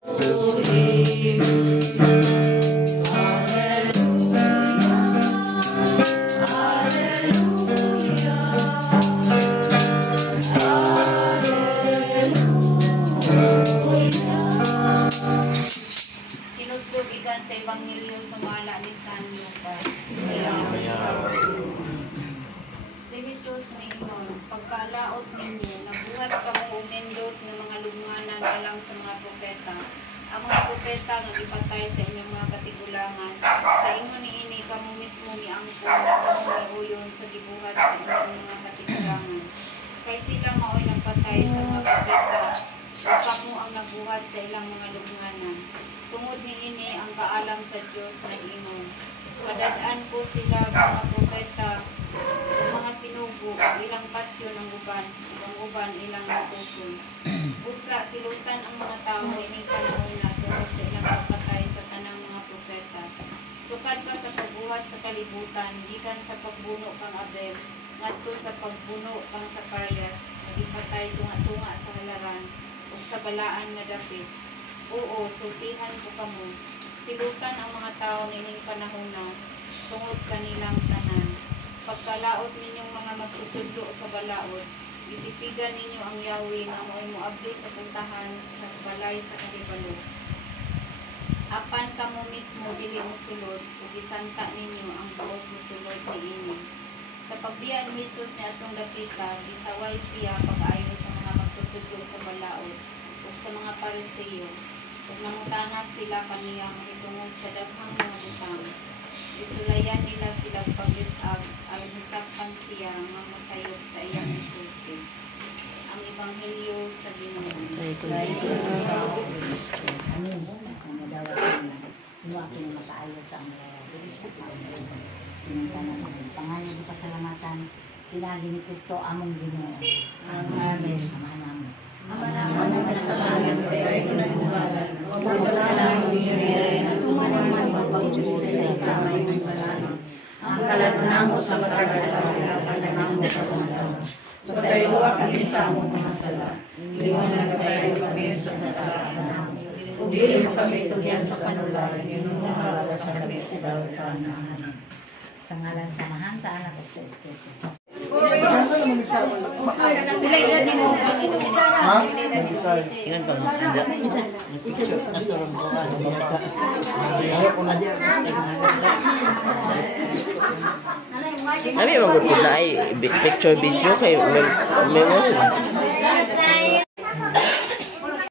Tinuttugikan sa Ebanghelyo sumala ni San Lucas. Si Jesus ningon, pagkalaot ninyo, nabuhat kamo umindot ng mga lugmanan alang sa mga propeta. Ang mga propeta nga ipatay sa inyong mga katigulangan. Sa ingon niini kamo mismo miangkon kamo miuyon sa gibuhat sa inyong mga katigulangan. Kay sila mao'y nagpatay sa mga propeta. Kamo ang nabuhat sa ilang mga lugmanan. Tungod niini ang kaalam sa Dios nag-ingon. Padadaan ko sila mga propeta, mga sinugo, ilang patyo ng uban, ang uban ilang natuson. Busa silutan ang mga tao ining panahon na tungod sa ilang pagpatay sa tanang mga propeta. Sukad pa sa pagbuhat sa kalibutan, gikan sa pagbuno kang Abel, ngadto sa pagbuno kang Zacarias, nagipatay tunga-tunga sa halaran, ug sa balaan nga dapit. Oo, sultihan ko kamo. Silutan ang mga tao nining panahon na tungod kanilang tanan. Pagkalaot ninyong mga magtutudlo sa balaod, itipigan ninyo ang Yahweh nga mo'y moabli sa puntahan sa balay sa kalibalo. Apan kamo mismo dili mosulod, ug isanta ninyo ang buot mosulod niini. Sa pagbiyan ni Jesus ni atong dapita, gisaway siya pag-ayo sa mga magtutudlo sa balaod ug sa mga Pariseo. Ug nangutana sila kaniya mahitungod sa daghang mga butang. Isulayan nila sila pag-itag ang hisapkan siya nga masayop sa iyang isulti. Ang Ebanghelyo sa Ginoo. Pangalan ng pasalamatan, pinagi ni Kristo among Ginoo. Amen. Amen. Ang kalanunamo sa pagkakalapan mo pasaylo kami sa among mga sala. Liwanan pasaylo kami sa kasalanan namin. Kung dili mo kami tugyan sa panulay, inunuhala sa kami sa dawitan. Sa ngalan samahan sa anak at sa Espiritu Santo. Ilan pa mga anda? Nag-picture. Naturong ko ka. Binasa. Ayaw ko na dyan. Sabi mo, picture video kayo. May